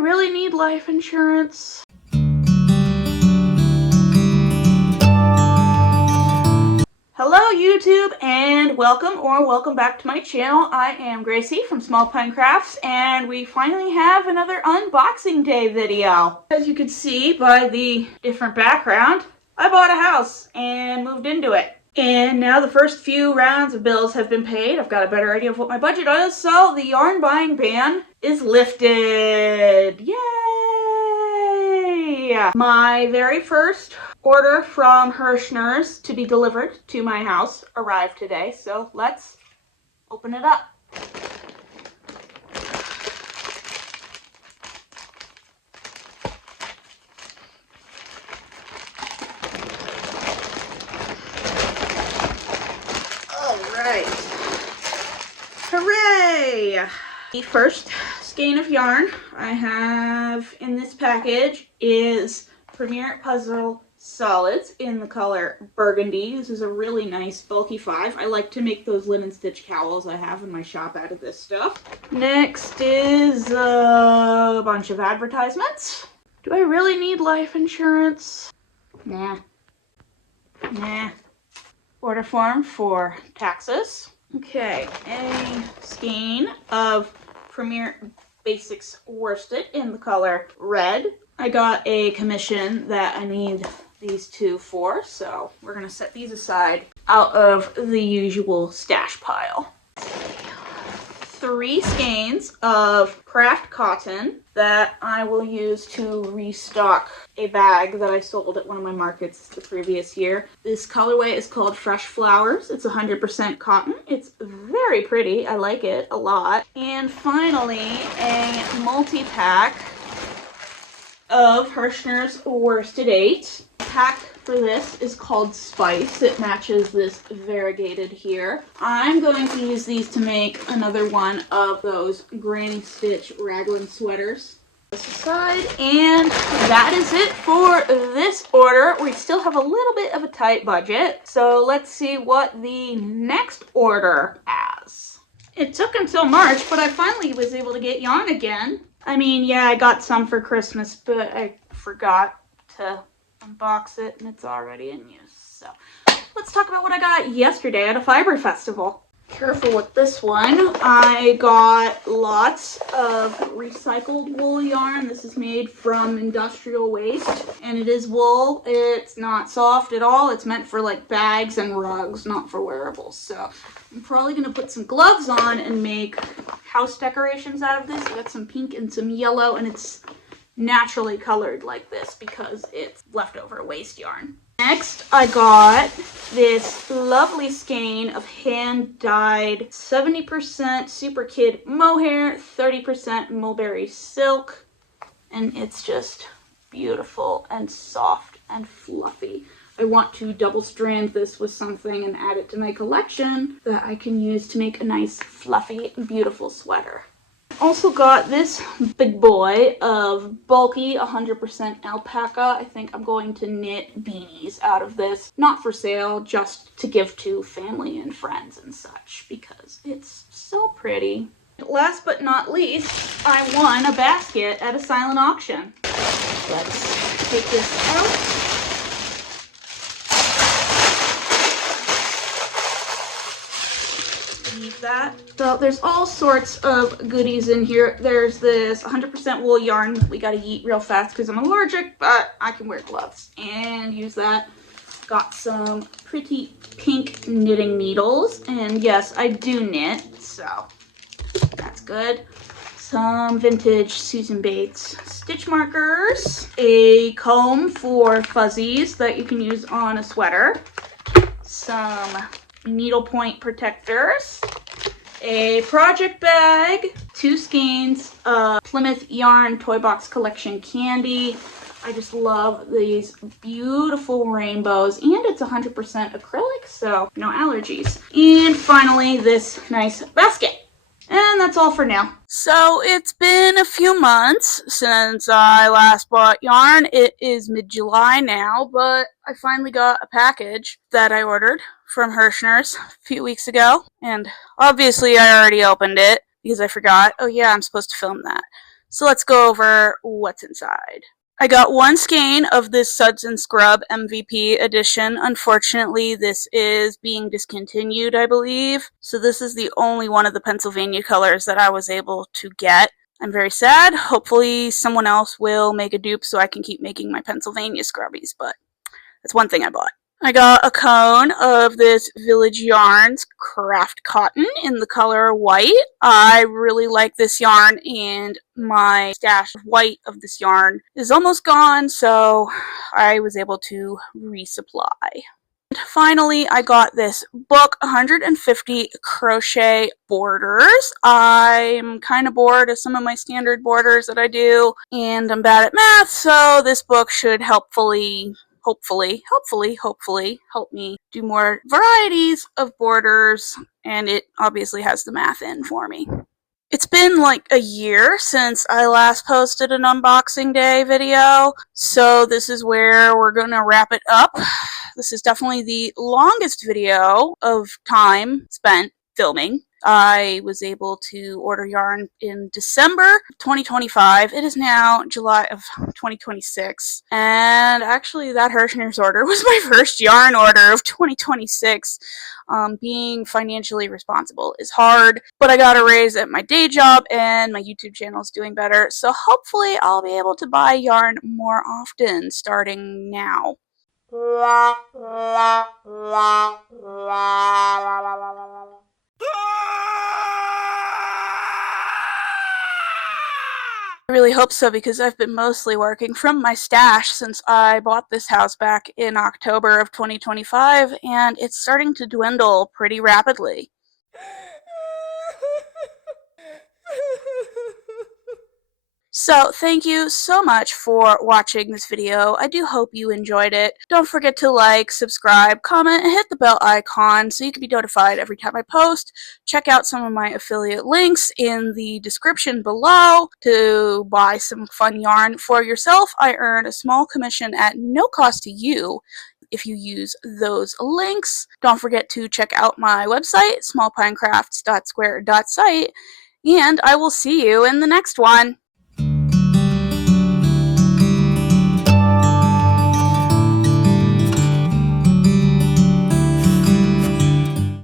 really need life insurance? Hello YouTube and welcome back to my channel. I am Gracie from Small Pine Crafts and we finally have another unboxing day video. As you can see by the different background, I bought a house and moved into it. And now the first few rounds of bills have been paid. I've got a better idea of what my budget is, so the yarn buying ban is lifted. Yay! My very first order from Hirschner's to be delivered to my house arrived today, so let's open it up. Alright. Hooray! The first skein of yarn I have in this package is Premier Puzzle Solids in the color Burgundy. This is a really nice bulky 5. I like to make those linen stitch cowls I have in my shop out of this stuff. Next is a bunch of advertisements. Do I really need life insurance? Nah. Order form for taxes. Okay, a skein of Premier Basics worsted in the color red. I got a commission that I need these two for, so we're gonna set these aside out of the usual stash pile. 3 skeins of craft cotton that I will use to restock a bag that I sold at one of my markets the previous year. This colorway is called Fresh Flowers. It's 100% cotton. It's very pretty. I like it a lot. And finally, a multi-pack of Hirschner's Worsted 8. The pack for this is called Spice. It matches this variegated here. I'm going to use these to make another one of those granny stitch raglan sweaters. This aside, and that is it for this order. We still have a little bit of a tight budget, so let's see what the next order has. It took until March, but I finally was able to get yarn again. I mean, yeah, I got some for Christmas, but I forgot to unbox it and it's already in use. So let's talk about what I got yesterday at a fiber festival. Careful with this one. I got lots of recycled wool yarn. This is made from industrial waste and it is wool. It's not soft at all. It's meant for like bags and rugs, not for wearables. So I'm probably gonna put some gloves on and make house decorations out of this. I got some pink and some yellow and it's naturally colored like this because it's leftover waste yarn. Next, I got this lovely skein of hand-dyed 70% Super Kid mohair, 30% mulberry silk, and it's just beautiful and soft and fluffy. I want to double strand this with something and add it to my collection that I can use to make a nice, fluffy, beautiful sweater. Also got this big boy of bulky 100% alpaca. I think I'm going to knit beanies out of this. Not for sale, just to give to family and friends and such because it's so pretty. Last but not least, I won a basket at a silent auction. Let's take this out. That. So there's all sorts of goodies in here. There's this 100% wool yarn we gotta eat real fast because I'm allergic, but I can wear gloves and use that. Got some pretty pink knitting needles, and yes, I do knit, so that's good. Some vintage Susan Bates stitch markers, a comb for fuzzies that you can use on a sweater, some needlepoint protectors, a project bag, 2 skeins of Plymouth Yarn Toy Box Collection candy. I just love these beautiful rainbows, and it's 100% acrylic, so no allergies. And finally, this nice basket. And that's all for now. So it's been a few months since I last bought yarn. It is mid-July now, but I finally got a package that I ordered from Hirschner's a few weeks ago. And obviously I already opened it because I forgot. Oh yeah, I'm supposed to film that. So let's go over what's inside. I got one skein of this Suds and Scrub MVP edition. Unfortunately, this is being discontinued, I believe. So this is the only one of the Pennsylvania colors that I was able to get. I'm very sad. Hopefully someone else will make a dupe so I can keep making my Pennsylvania scrubbies, but that's one thing I bought. I got a cone of this Village Yarns craft cotton in the color white. I really like this yarn, and my stash of white of this yarn is almost gone, so I was able to resupply. And finally, I got this book, 150 crochet borders. I'm kind of bored of some of my standard borders that I do, and I'm bad at math, so this book should hopefully help me do more varieties of borders, and it obviously has the math in for me. It's been like a year since I last posted an unboxing day video, so this is where we're gonna wrap it up. This is definitely the longest video of time spent filming. I was able to order yarn in December 2025. It is now July of 2026. And actually, that Hershner's order was my first yarn order of 2026. Being financially responsible is hard, but I got a raise at my day job and my YouTube channel is doing better. So hopefully, I'll be able to buy yarn more often starting now. I really hope so, because I've been mostly working from my stash since I bought this house back in October of 2025, and it's starting to dwindle pretty rapidly. So thank you so much for watching this video. I do hope you enjoyed it. Don't forget to like, subscribe, comment, and hit the bell icon so you can be notified every time I post. Check out some of my affiliate links in the description below to buy some fun yarn for yourself. I earn a small commission at no cost to you if you use those links. Don't forget to check out my website, smallpinecrafts.square.site, and I will see you in the next one.